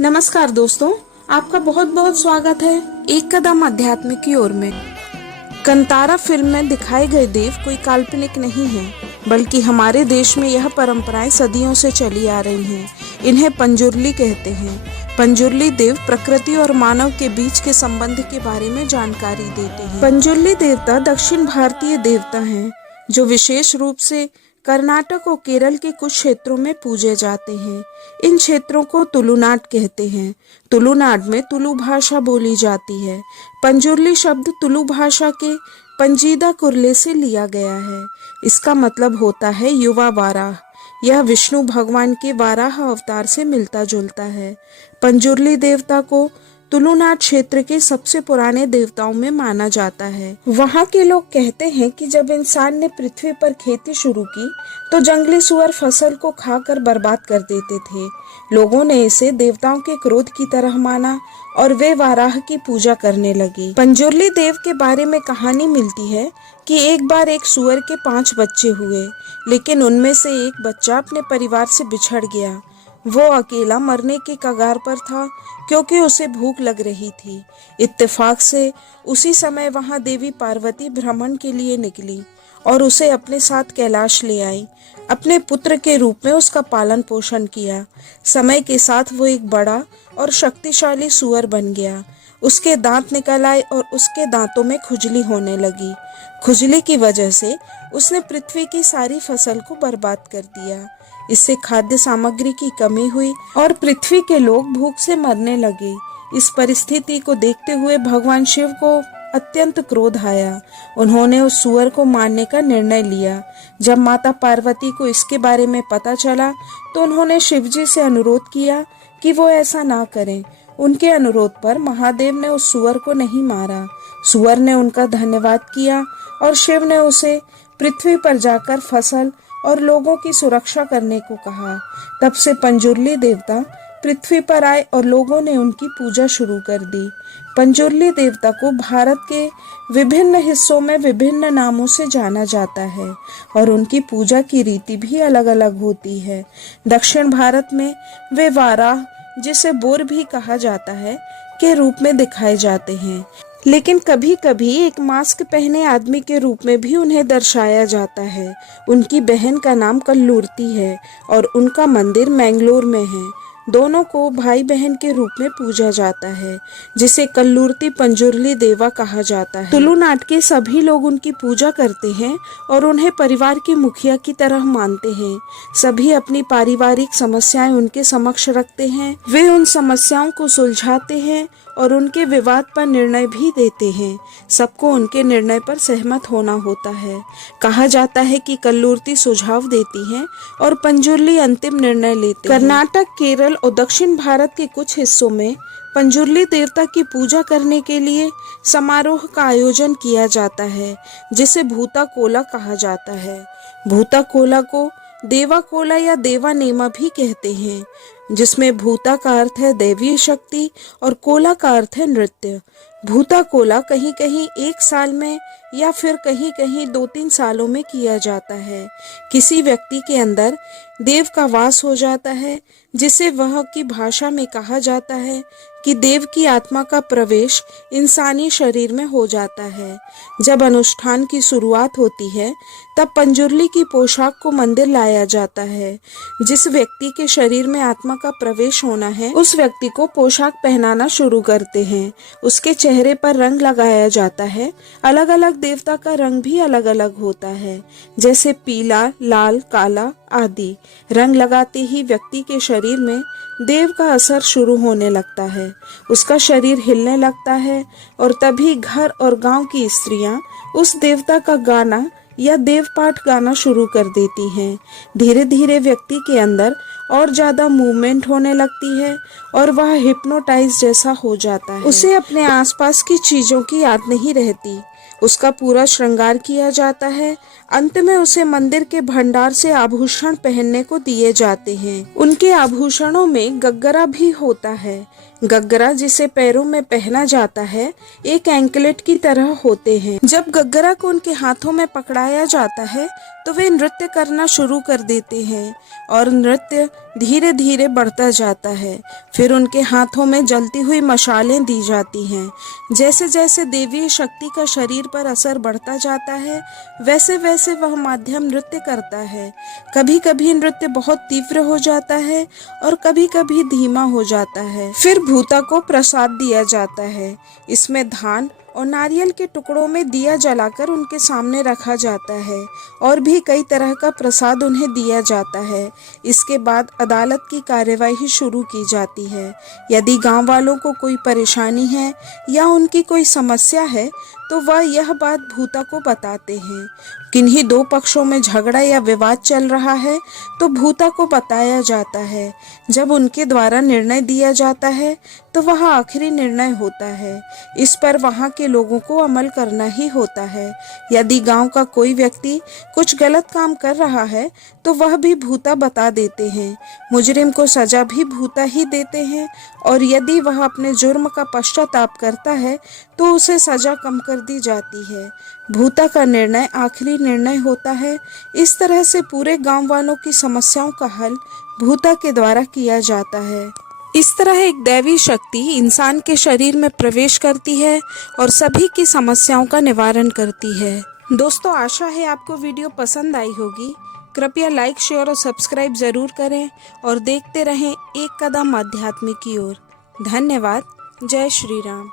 नमस्कार दोस्तों, आपका बहुत बहुत स्वागत है एक कदम अध्यात्म की ओर में। कंतारा फिल्म में दिखाए गए देव कोई काल्पनिक नहीं है, बल्कि हमारे देश में यह परंपराएं सदियों से चली आ रही हैं। इन्हें पंजुर्ली कहते हैं। पंजुर्ली देव प्रकृति और मानव के बीच के संबंध के बारे में जानकारी देते हैं। पंजुर्ली देवता दक्षिण भारतीय देवता हैं, जो विशेष रूप से कर्नाटक और केरल के कुछ क्षेत्रों में पूजे जाते हैं। इन क्षेत्रों को तुलुनाड कहते हैं। तुलुनाड में तुलु भाषा बोली जाती है। पंजुर्ली शब्द तुलु भाषा के पंजीदा कुरले से लिया गया है। इसका मतलब होता है युवा वाराह। यह विष्णु भगवान के वाराह अवतार से मिलता जुलता है। पंजुर्ली देवता को तुलुनाड क्षेत्र के सबसे पुराने देवताओं में माना जाता है। वहाँ के लोग कहते हैं कि जब इंसान ने पृथ्वी पर खेती शुरू की तो जंगली सुअर फसल को खाकर बर्बाद कर देते थे। लोगों ने इसे देवताओं के क्रोध की तरह माना और वे वाराह की पूजा करने लगे। पंजुर्ली देव के बारे में कहानी मिलती है कि एक बार एक सुअर के 5 बच्चे हुए, लेकिन उनमें से एक बच्चा अपने परिवार से बिछड़ गया। वो अकेला मरने के कगार पर था, क्योंकि उसे भूख लग रही थी। इत्तेफाक से उसी समय वहां देवी पार्वती भ्रमण के लिए निकली और उसे अपने साथ कैलाश ले आई। अपने पुत्र के रूप में उसका पालन पोषण किया। समय के साथ वो एक बड़ा और शक्तिशाली सुअर बन गया। उसके दांत निकल आए और उसके दांतों में खुजली होने लगी। खुजली की वजह से उसने पृथ्वी की सारी फसल को बर्बाद कर दिया। इससे खाद्य सामग्री की कमी हुई और पृथ्वी के लोग भूख से मरने लगे। इस परिस्थिति को देखते हुए भगवान शिव को अत्यंत क्रोध आया। उन्होंने उस सुअर को मारने का निर्णय लिया। जब माता पार्वती को इसके बारे में पता चला तो उन्होंने शिवजी से अनुरोध किया कि वो ऐसा ना करें। उनके अनुरोध पर महादेव ने उस सुअर को नहीं मारा। सुअर ने उनका धन्यवाद किया और शिव ने उसे पृथ्वी पर जाकर फसल और लोगों की सुरक्षा करने को कहा। तब से पंजुर्ली देवता पृथ्वी पर आए और लोगों ने उनकी पूजा शुरू कर दी। पंजुर्ली देवता को भारत के विभिन्न हिस्सों में विभिन्न नामों से जाना जाता है और उनकी पूजा की रीति भी अलग अलग होती है। दक्षिण भारत में वे वाराह, जिसे बोर भी कहा जाता है, के रूप में दिखाए जाते हैं, लेकिन कभी कभी एक मास्क पहने आदमी के रूप में भी उन्हें दर्शाया जाता है। उनकी बहन का नाम कल्लूर्ती है और उनका मंदिर मैंगलोर में है। दोनों को भाई बहन के रूप में पूजा जाता है, जिसे कल्लूर्ती पंजुर्ली देवा कहा जाता है। तुलुनाड के सभी लोग उनकी पूजा करते हैं और उन्हें परिवार के मुखिया की तरह मानते हैं। सभी अपनी पारिवारिक समस्याएं उनके समक्ष रखते हैं। वे उन समस्याओं को सुलझाते हैं और उनके विवाद पर निर्णय भी देते हैं। सबको उनके निर्णय पर सहमत होना होता है। कहा जाता है कि कल्लूर्ती सुझाव देती हैं और पंजुर्ली अंतिम निर्णय लेते हैं। कर्नाटक, केरल और दक्षिण भारत के कुछ हिस्सों में पंजुर्ली देवता की पूजा करने के लिए समारोह का आयोजन किया जाता है, जिसे भूता कोला कहा जाता है। भूता कोला को देवा कोला या देवा नेमा भी कहते हैं, जिसमें भूता का अर्थ है दैवीय शक्ति और कोला का अर्थ है नृत्य। भूता कोला कहीं कहीं 1 साल में या फिर कहीं कहीं 2-3 सालों में किया जाता है। किसी व्यक्ति के अंदर देव का वास हो जाता है, जिसे वह की भाषा में कहा जाता है कि देव की आत्मा का प्रवेश इंसानी शरीर में हो जाता है। जब अनुष्ठान की शुरुआत होती है तब पंजुर्ली की पोशाक को मंदिर लाया जाता है। जिस व्यक्ति के शरीर में आत्मा का प्रवेश होना है, उस व्यक्ति को पोशाक पहनाना शुरू करते हैं। उसके चेहरे पर रंग लगाया जाता है। अलग अलग देवता का रंग भी अलग अलग होता है, जैसे पीला, लाल, काला आदि। रंग लगाते ही व्यक्ति के शरीर में देव का असर शुरू होने लगता है। उसका शरीर हिलने लगता है और तभी घर और गांव की स्त्रियां उस देवता का गाना या देव पाठ गाना शुरू कर देती हैं। धीरे धीरे व्यक्ति के अंदर और ज्यादा मूवमेंट होने लगती है और वह हिप्नोटाइज जैसा हो जाता है। उसे अपने आसपास की चीजों की याद नहीं रहती। उसका पूरा श्रृंगार किया जाता है। अंत में उसे मंदिर के भंडार से आभूषण पहनने को दिए जाते हैं। उनके आभूषणों में गग्गरा भी होता है। गग्गरा, जिसे पैरों में पहना जाता है, एक एंकलेट की तरह होते हैं। जब गग्गरा को उनके हाथों में पकड़ाया जाता है तो वे नृत्य करना शुरू कर देते हैं और नृत्य धीरे धीरे बढ़ता जाता है। फिर उनके हाथों में जलती हुई मशालें दी जाती हैं। जैसे जैसे देवी शक्ति का शरीर पर असर बढ़ता जाता है, वैसे वैसे वह माध्यम नृत्य करता है। कभी कभी नृत्य बहुत तीव्र हो जाता है और कभी कभी धीमा हो जाता है। फिर भूता को प्रसाद दिया जाता है। इसमें धान और नारियल के टुकड़ों में दिया जलाकर उनके सामने रखा जाता है और भी कई तरह का प्रसाद उन्हें दिया जाता है। इसके बाद अदालत की कार्यवाही शुरू की जाती है। यदि गांव वालों को कोई परेशानी है या उनकी कोई समस्या है तो वह यह बात भूता को बताते हैं। किन्हीं दो पक्षों में झगड़ा या विवाद चल रहा है तो भूता को बताया जाता है। जब उनके द्वारा निर्णय दिया जाता है तो वह आखिरी निर्णय होता है। इस पर वहाँ के लोगों को अमल करना ही होता है। यदि गांव का कोई व्यक्ति कुछ गलत काम कर रहा है तो वह भी भूता बता देते हैं। मुजरिम को सजा भी भूता ही देते हैं और यदि वह अपने जुर्म का पश्चाताप करता है तो उसे सजा कम कर दी जाती है। भूता का निर्णय आखिरी निर्णय होता है। इस तरह से पूरे गांव वालों की समस्याओं का हल भूता के द्वारा किया जाता है। इस तरह एक दैवी शक्ति इंसान के शरीर में प्रवेश करती है और सभी की समस्याओं का निवारण करती है। दोस्तों, आशा है आपको वीडियो पसंद आई होगी। कृपया लाइक, शेयर और सब्सक्राइब जरूर करें और देखते रहें एक कदम आध्यात्म की ओर। धन्यवाद। जय श्री राम।